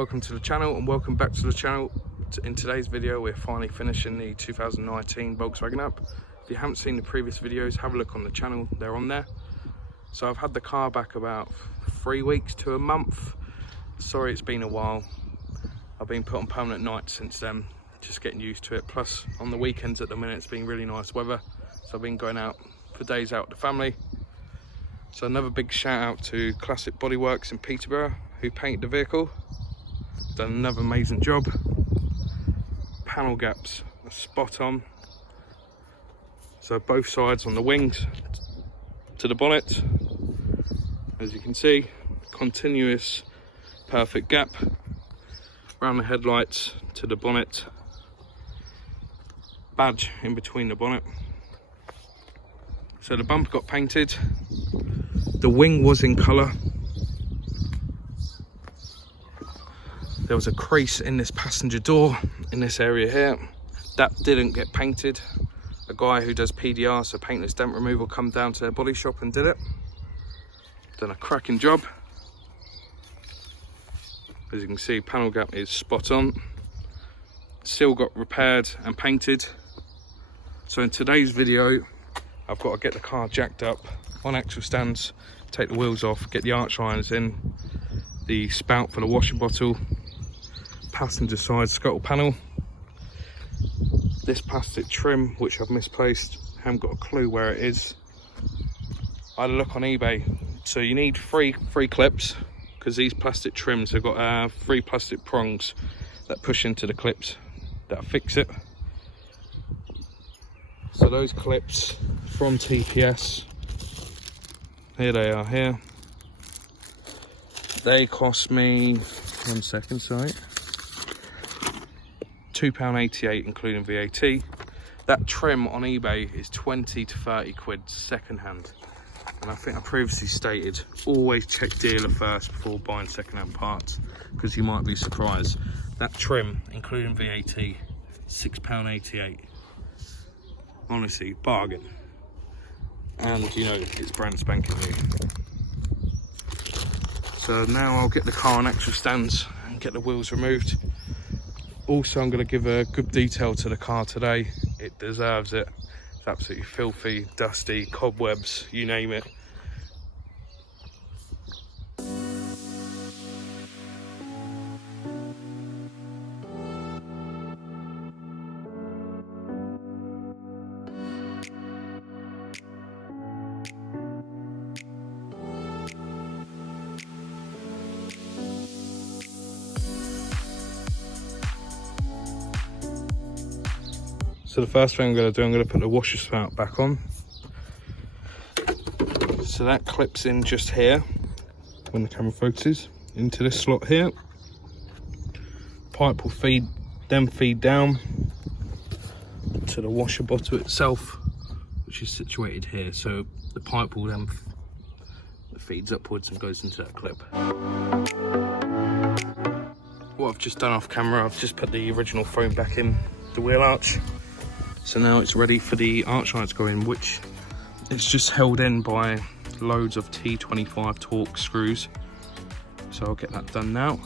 Welcome to the channel and welcome back to the channel. In today's video we're finally finishing the 2019 Volkswagen up. If you haven't seen the previous videos, have a look on the channel, they're on there. So I've had the car back about 3 weeks to a month. Sorry it's been a while. I've been put on permanent nights since then, just getting used to it. Plus on the weekends at the minute it's been really nice weather, so I've been going out for days out with the family. So another big shout out to Classic Bodyworks in Peterborough who painted the vehicle. Done another amazing job. Panel gaps are spot on. So both sides on the wings to the bonnet, as you can see, continuous perfect gap around the headlights to the bonnet, badge in between the bonnet. So the bumper got painted, the wing was in colour. There was a crease in this passenger door in this area here that didn't get painted. A guy who does PDR, so paintless dent removal, come down to their body shop and did it. Done a cracking job. As you can see, panel gap is spot on. Seal got repaired and painted. So in today's video I've got to get the car jacked up on axle stands, take the wheels off, get the arch irons in, the spout for the washing bottle, passenger side scuttle panel, this plastic trim which I've misplaced, haven't got a clue where it is. I had a look on eBay. So you need three clips, because these plastic trims have got 3 plastic prongs that push into the clips that fix it. So those clips from TPS, here they are here. They cost me, one second, sorry, £2.88 including VAT. That trim on eBay is 20 to 30 quid second hand. And I think I previously stated, always check dealer first before buying second hand parts, because you might be surprised. That trim, including VAT, £6.88. Honestly, bargain. And you know, it's brand spanking new. So now I'll get the car on extra stands and get the wheels removed. Also, I'm going to give a good detail to the car today. It deserves it. It's absolutely filthy, dusty, cobwebs, you name it. So the first thing I'm going to do, I'm going to put the washer spout back on. So that clips in just here, when the camera focuses, into this slot here. Pipe will feed down to the washer bottle itself, which is situated here. So the pipe will then feeds upwards and goes into that clip. What I've just done off camera, I've just put the original foam back in the wheel arch. So now it's ready for the arch irons to go in, which it's just held in by loads of T25 Torx screws. So I'll get that done now.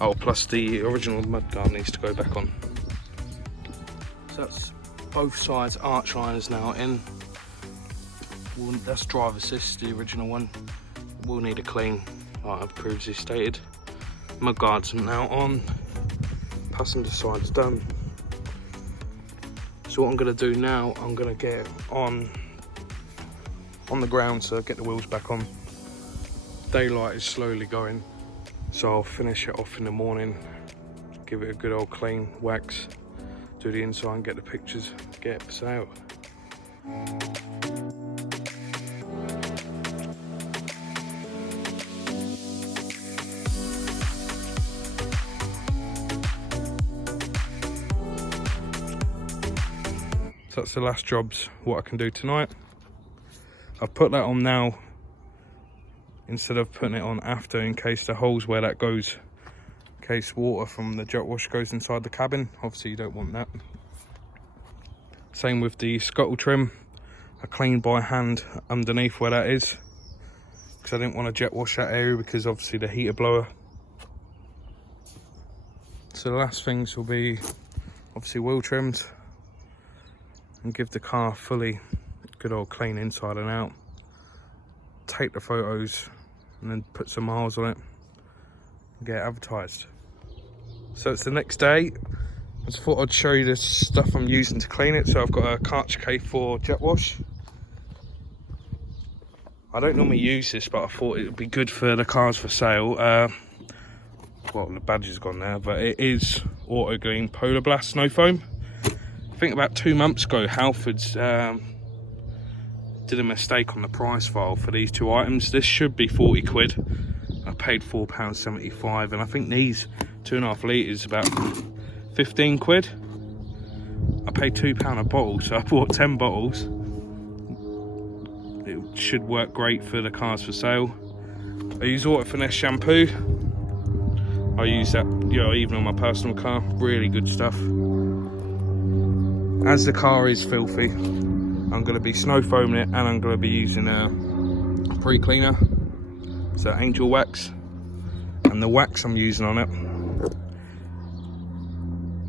Oh, plus the original mudguard needs to go back on. So that's both sides arch irons now in. That's drive assist, the original one. We'll need a clean, like I've previously stated. Mudguards now on. Passenger side's done. So what I'm going to do now, I'm going to get on the ground, so get the wheels back on. Daylight is slowly going, so I'll finish it off in the morning, give it a good old clean wax, do the inside and get the pictures, get it for sale. So that's the last jobs, what I can do tonight. I've put that on now instead of putting it on after, in case the holes where that goes, in case water from the jet wash goes inside the cabin. Obviously you don't want that. Same with the scuttle trim. I cleaned by hand underneath where that is, because I didn't want to jet wash that area, because obviously the heater blower So the last things will be obviously wheel trims and give the car fully good old clean inside and out. Take the photos and then put some miles on it and get it advertised. So it's the next day. I just thought I'd show you the stuff I'm using to clean it. So I've got a COPART UK jet wash. I don't normally use this, but I thought it would be good for the cars for sale. Well, the badge is gone now, but it is Auto Green Polar Blast Snow Foam. I think about 2 months ago, Halfords did a mistake on the price file for these two items. This should be 40 quid. I paid £4.75, and I think these 2.5 litres about 15 quid. I paid £2 a bottle, so I bought 10 bottles. It should work great for the cars for sale. I use Auto Finesse shampoo. I use that, you know, even on my personal car. Really good stuff. As the car is filthy, I'm going to be snow foaming it, and I'm going to be using a pre-cleaner, so Angel Wax, and the wax I'm using on it,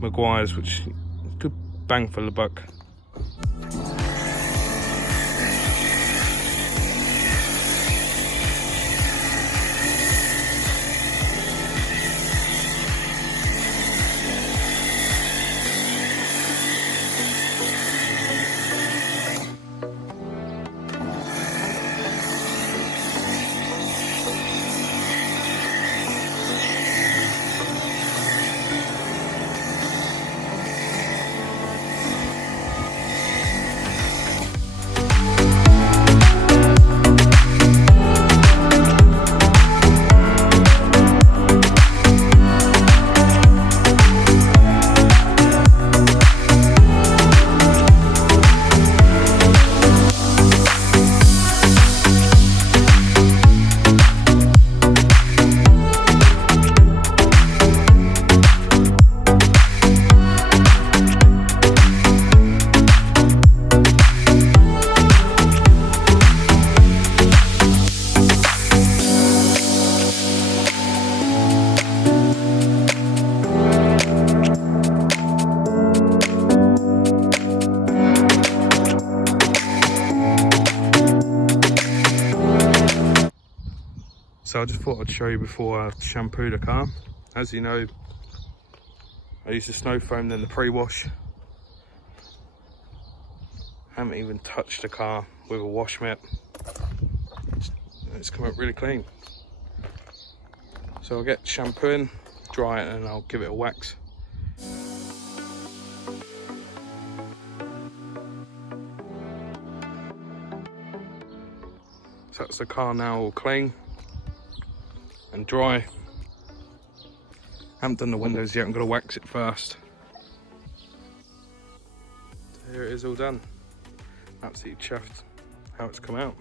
Maguire's, which is a good bang for the buck. So I just thought I'd show you before I shampoo the car. As you know, I use the snow foam, then the pre-wash. Haven't even touched the car with a wash mitt. It's come up really clean. So I'll get shampooing, dry it, and I'll give it a wax. So that's the car now all clean and dry. Haven't done the windows yet, I'm going to wax it first. Here it is all done. Absolutely chuffed how it's come out.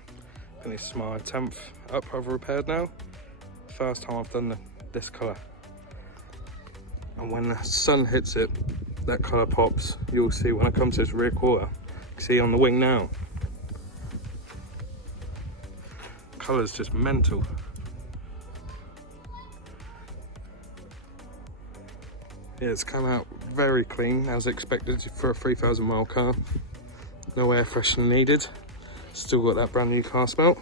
And this is my 10th up I've repaired now. First time I've done this colour. And when the sun hits it, that colour pops. You'll see when I come to this rear quarter. You can see on the wing now. Colour's just mental. Yeah, it's come out very clean as expected for a 3,000 mile car. No air freshener needed. Still got that brand new car smell.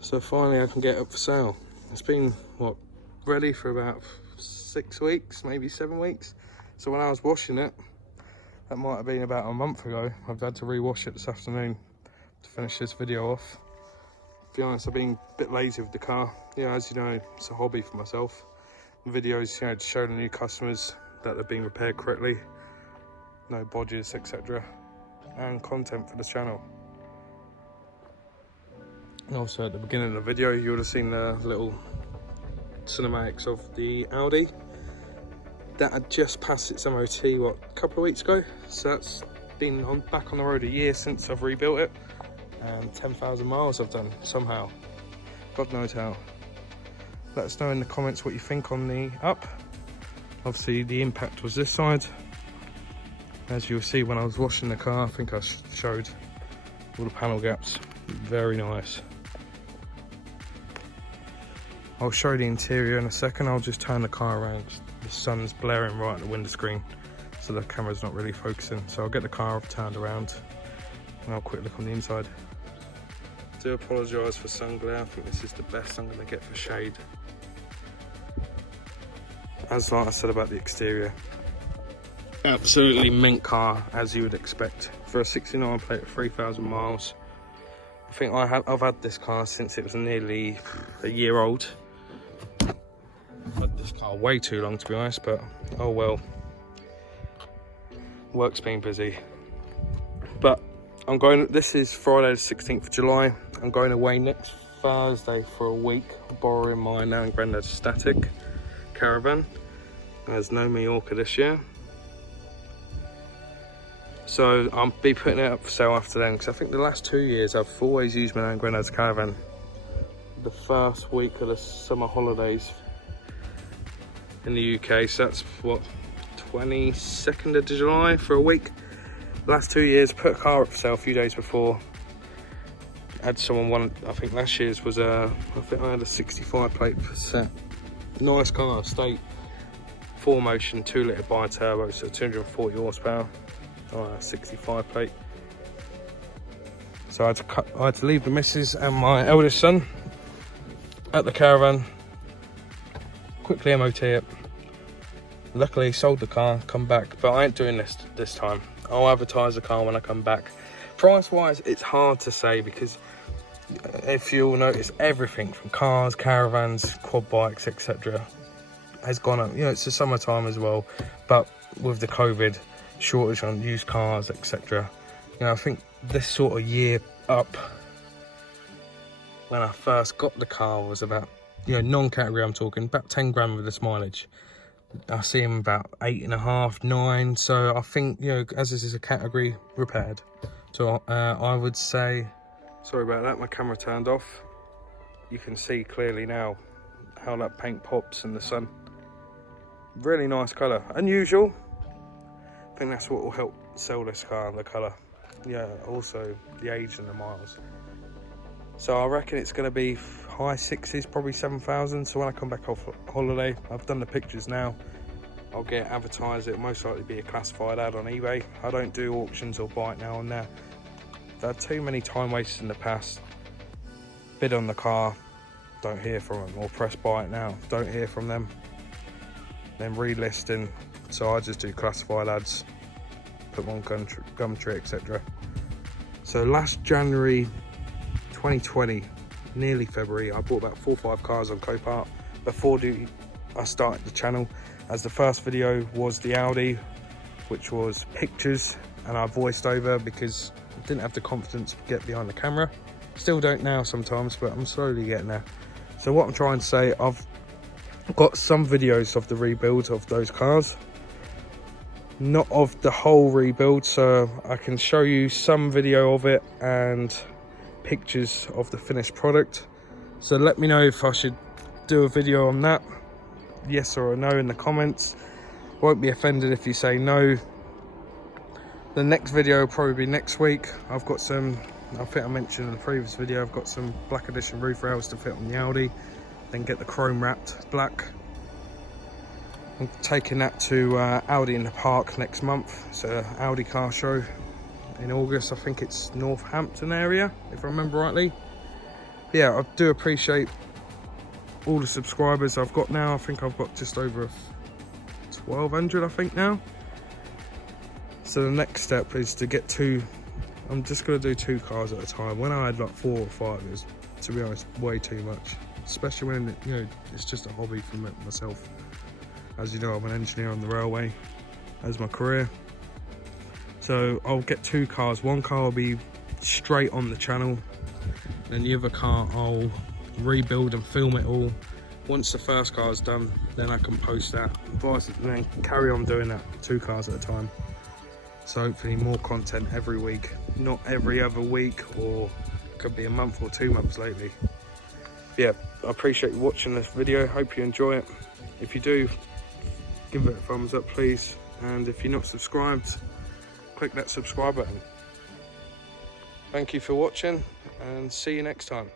So finally I can get it up for sale. It's been, what, ready for about 6 weeks, maybe 7 weeks. So when I was washing it, that might have been about a month ago. I've had to re-wash it this afternoon to finish this video off. To be honest, I've been a bit lazy with the car. Yeah, as you know, it's a hobby for myself. Videos, you know, to show the new customers that they're being repaired correctly, no bodges, etc., and content for the channel. And also at the beginning of the video, you would have seen the little cinematics of the Audi. That had just passed its MOT, what, a couple of weeks ago? So that's been back on the road a year since I've rebuilt it. And 10,000 miles I've done somehow. God knows how. Let us know in the comments what you think on the up. Obviously the impact was this side. As you'll see when I was washing the car, I think I showed all the panel gaps. Very nice. I'll show the interior in a second. I'll just turn the car around. The sun's blaring right at the window screen, so the camera's not really focusing. So I'll get the car turned around and I'll quick look on the inside. I do apologise for sun glare. I think this is the best I'm going to get for shade. As like I said about the exterior, absolutely mint car, as you would expect for a 69 plate of 3,000 miles. I think I've had this car since it was nearly a year old. I've had this car way too long, to be honest, but oh well. Work's been busy. But I'm going, this is Friday the 16th of July. I'm going away next Thursday for a week, borrowing my now and granddad's static caravan. There's no Mallorca this year. So I'll be putting it up for sale after then, because I think the last 2 years I've always used my now and granddad's caravan the first week of the summer holidays in the UK. So that's what, 22nd of July for a week. Last 2 years, put a car up for sale a few days before. Had someone want, I think last year's was I think I had a 65 plate set. Nice car, state, 4Motion, 2 litre bi-turbo, so 240 horsepower. 65 plate. So I had to leave the missus and my eldest son at the caravan, quickly MOT it. Luckily sold the car, come back, but I ain't doing this time. I'll advertise the car when I come back. Price wise, it's hard to say, because if you'll notice, everything from cars, caravans, quad bikes, etc. has gone up. You know, it's the summertime as well, but with the COVID shortage on used cars, etc. You know, I think this sort of year up, when I first got the car, was about, you know, non-category I'm talking, about 10 grand with this mileage. I see them about 8.5, 9. So I think, you know, as this is a category, repaired. So I would say, sorry about that, my camera turned off. You can see clearly now how that paint pops in the sun. Really nice colour, unusual. I think that's what will help sell this car, the colour. Yeah, also the age and the miles. So I reckon it's going to be high 60s, probably 7,000. So when I come back off holiday, I've done the pictures now. I'll get advertised. It'll most likely be a classified ad on eBay. I don't do auctions or buy it now and there. I've had too many time wastes in the past. Bid on the car, don't hear from them, or press buy it now, don't hear from them. Then relisting. So I just do classified ads, put them on Gumtree, etc. So last January 2020, nearly February, I bought about 4 or 5 cars on COPART before I started the channel, as the first video was the Audi, which was pictures, and I voiced over because I didn't have the confidence to get behind the camera. Still don't now sometimes, but I'm slowly getting there. So what I'm trying to say, I've got some videos of the rebuild of those cars, not of the whole rebuild, so I can show you some video of it and pictures of the finished product. So let me know if I should do a video on that, yes or a no, in the comments. Won't be offended if you say no. The next video will probably be next week. I've got some, I think I mentioned in the previous video, I've got some black edition roof rails to fit on the Audi, then get the chrome wrapped black. I'm taking that to Audi in the Park next month. It's an Audi car show in August. I think it's Northampton area, if I remember rightly. Yeah, I do appreciate all the subscribers I've got now. I think I've got just over 1,200, I think, now. So the next step is to get 2. I'm just going to do 2 cars at a time. When I had like 4 or 5, it was, to be honest, way too much. Especially when, you know, it's just a hobby for myself. As you know, I'm an engineer on the railway as my career. So I'll get 2 cars. One car will be straight on the channel, and the other car I'll rebuild and film it all. Once the first car is done, then I can post that, and then carry on doing that, 2 cars at a time. So hopefully more content every week, not every other week, or could be a month or 2 months lately. Yeah, I appreciate you watching this video. Hope you enjoy it. If you do, give it a thumbs up, please. And if you're not subscribed, click that subscribe button. Thank you for watching, and see you next time.